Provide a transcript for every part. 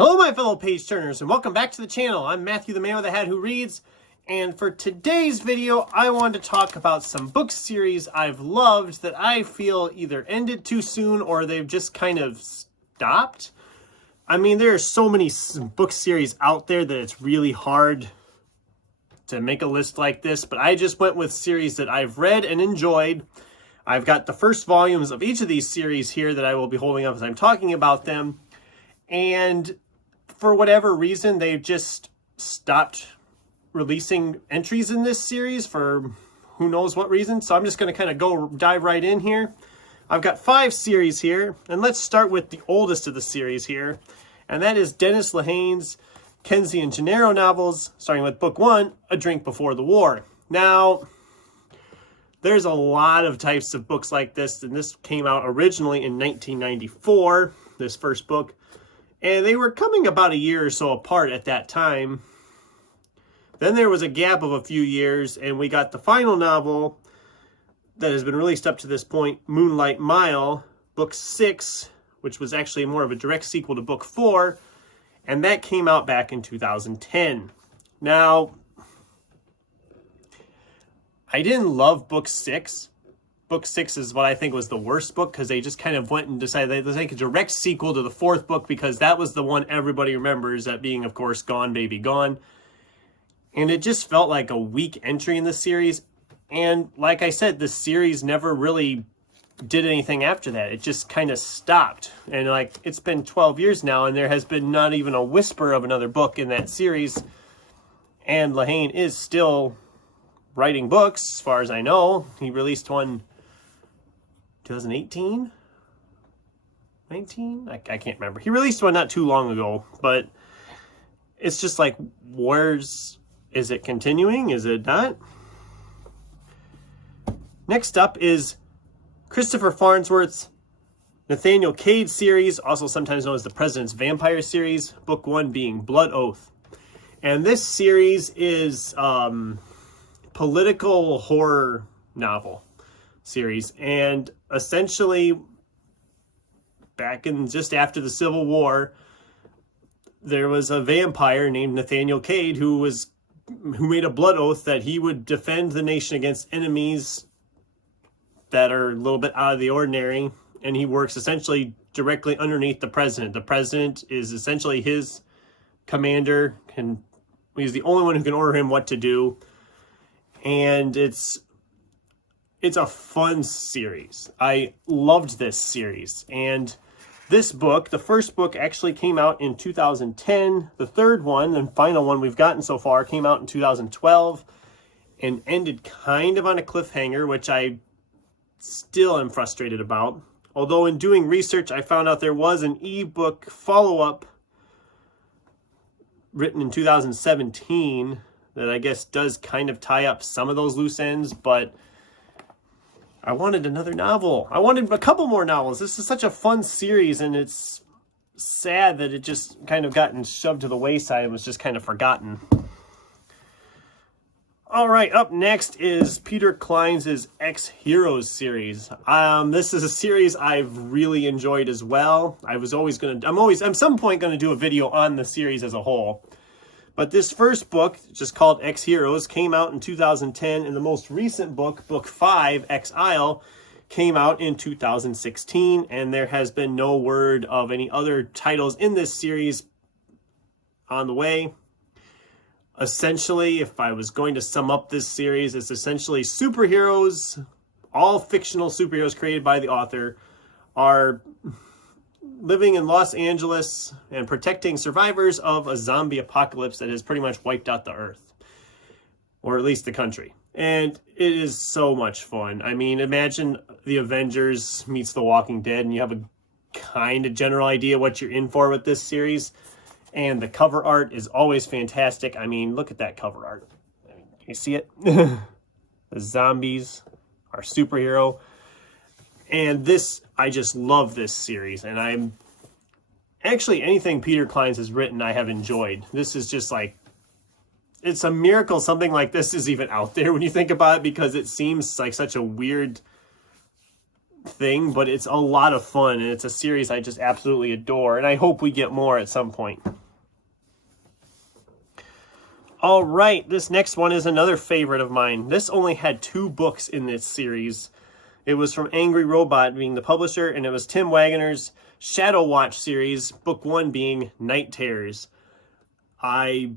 Hello my fellow page turners and welcome back to the channel. I'm Matthew the man with the hat who reads, and for today's video I want to talk about some book series I've loved that I feel either ended too soon or they've just kind of stopped. I mean, there are so many book series out there that it's really hard to make a list like this, but I just went with series that I've read and enjoyed. I've got the first volumes of each of these series here that I will be holding up as I'm talking about them. And for whatever reason, they've just stopped releasing entries in this series for who knows what reason. So I'm just going to kind of dive right in here. I've got 5 series here, and let's start with the oldest of the series here. And that is Dennis Lehane's Kenzie and Gennaro novels, starting with book 1, A Drink Before the War. Now, there's a lot of types of books like this, and this came out originally in 1994, this first book. And they were coming about a year or so apart at that time. Then there was a gap of a few years, and we got the final novel that has been released up to this point, Moonlight Mile, book 6, which was actually more of a direct sequel to book 4, and that came out back in 2010. Now, I didn't love book 6. Book 6 is what I think was the worst book because they just kind of went and decided they'd make a direct sequel to the 4th book because that was the one everybody remembers, that being, of course, Gone Baby Gone. And it just felt like a weak entry in the series. And like I said, the series never really did anything after that. It just kind of stopped. And like, it's been 12 years now and there has been not even a whisper of another book in that series. And Lehane is still writing books, as far as I know. He released one 2018? 19? I can't remember. He released one not too long ago, but it's just like, is it continuing? Is it not? Next up is Christopher Farnsworth's Nathaniel Cade series, also sometimes known as the President's Vampire series, book 1 being Blood Oath. And this series is political horror novel series, and essentially back in just after the Civil War, there was a vampire named Nathaniel Cade who made a blood oath that he would defend the nation against enemies that are a little bit out of the ordinary, and he works essentially directly underneath the president. The president is essentially his commander, and he's the only one who can order him what to do. And it's a fun series. I loved this series. And this book, the first book, actually came out in 2010. The third one and final one we've gotten so far came out in 2012 and ended kind of on a cliffhanger, which I still am frustrated about. Although in doing research, I found out there was an ebook follow-up written in 2017 that I guess does kind of tie up some of those loose ends, but I wanted another novel. I wanted a couple more novels. This is such a fun series, and it's sad that it just kind of gotten shoved to the wayside and was just kind of forgotten. All right, up next is Peter Klein's Ex-Heroes series. This is a series I've really enjoyed as well. I'm at some point going to do a video on the series as a whole. But this first book, just called Ex-Heroes, came out in 2010, and the most recent book, book 5, Exile, came out in 2016, and there has been no word of any other titles in this series on the way. Essentially, if I was going to sum up this series, it's essentially superheroes, all fictional superheroes created by the author, are living in Los Angeles and protecting survivors of a zombie apocalypse that has pretty much wiped out the earth, or at least the country. And it is so much fun. I mean, imagine the Avengers meets The Walking Dead, and you have a kind of general idea what you're in for with this series. And the cover art is always fantastic. I mean, look at that cover art. You see it? The zombies are superhero. And I just love this series. And I'm actually, anything Peter Klein has written, I have enjoyed. This is just like, it's a miracle something like this is even out there when you think about it, because it seems like such a weird thing, but it's a lot of fun, and it's a series I just absolutely adore, and I hope we get more at some point. All right, this next one is another favorite of mine. This only had 2 books in this series. It was from Angry Robot being the publisher, and it was Tim Wagoner's Shadow Watch series, book 1 being Night Terrors. Like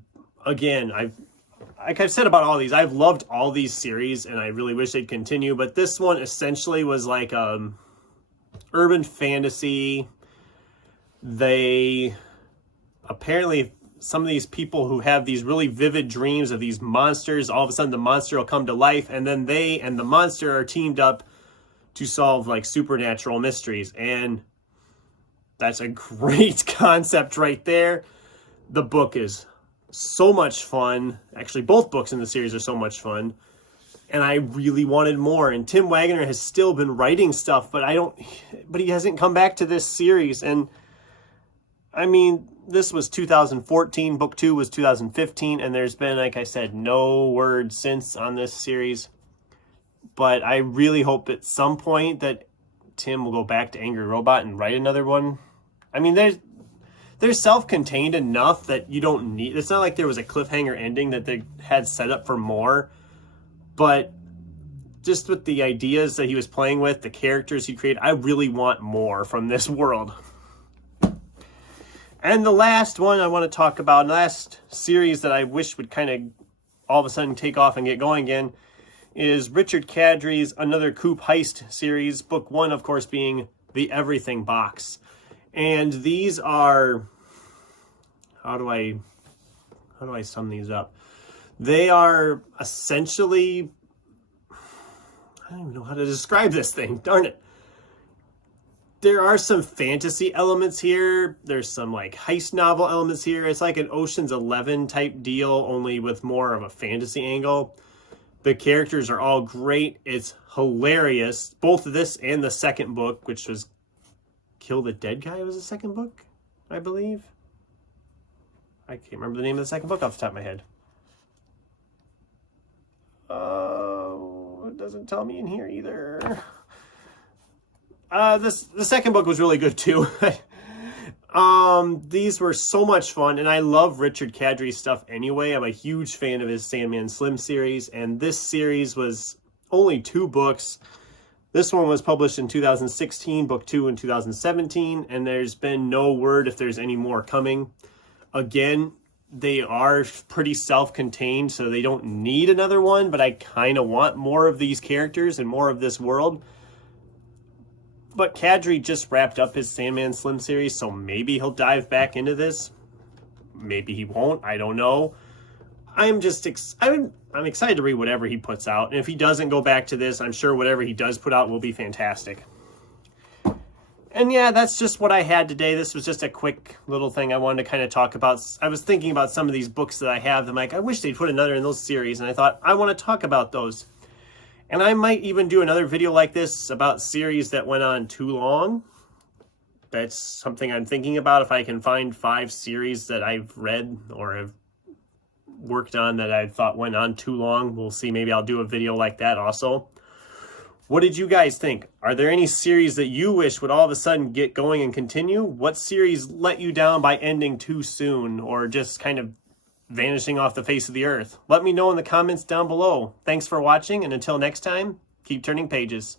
I've said about all these, I've loved all these series, and I really wish they'd continue, but this one essentially was like urban fantasy. They apparently, some of these people who have these really vivid dreams of these monsters, all of a sudden the monster will come to life, and then they and the monster are teamed up to solve like supernatural mysteries. And that's a great concept right there. The book is so much fun. Actually, both books in the series are so much fun. And I really wanted more. And Tim Wagoner has still been writing stuff, but he hasn't come back to this series. And I mean, this was 2014, book 2 was 2015, and there's been, like I said, no word since on this series. But I really hope at some point that Tim will go back to Angry Robot and write another one. I mean, they're self-contained enough that you don't need... It's not like there was a cliffhanger ending that they had set up for more. But just with the ideas that he was playing with, the characters he created, I really want more from this world. And the last one I want to talk about, last series that I wish would kind of all of a sudden take off and get going again, is Richard Kadri's Another Coop Heist series, book 1, of course, being The Everything Box. And these are, how do I sum these up? They are essentially, I don't even know how to describe this thing, darn it. There are some fantasy elements here. There's some like heist novel elements here. It's like an Ocean's 11 type deal, only with more of a fantasy angle. The characters are all great. It's hilarious. Both of this and the second book, which was Kill the Dead Guy, was the second book, I believe. I can't remember the name of the second book off the top of my head. Oh, it doesn't tell me in here either. The second book was really good too. These were so much fun, and I love Richard Kadri's stuff anyway. I'm a huge fan of his Sandman Slim series, and this series was only 2 books. This one was published in 2016, book 2 in 2017, and there's been no word if there's any more coming. Again, they are pretty self-contained, so they don't need another one, but I kind of want more of these characters and more of this world. But Kadri just wrapped up his Sandman Slim series, so maybe he'll dive back into this. Maybe he won't. I don't know. I'm excited to read whatever he puts out. And if he doesn't go back to this, I'm sure whatever he does put out will be fantastic. And yeah, that's just what I had today. This was just a quick little thing I wanted to kind of talk about. I was thinking about some of these books that I have. I'm like, I wish they'd put another in those series. And I thought, I want to talk about those. And I might even do another video like this about series that went on too long. That's something I'm thinking about. If I can find 5 series that I've read or have worked on that I thought went on too long, we'll see. Maybe I'll do a video like that also. What did you guys think? Are there any series that you wish would all of a sudden get going and continue? What series let you down by ending too soon or just kind of vanishing off the face of the earth? Let me know in the comments down below. Thanks for watching, and until next time, keep turning pages.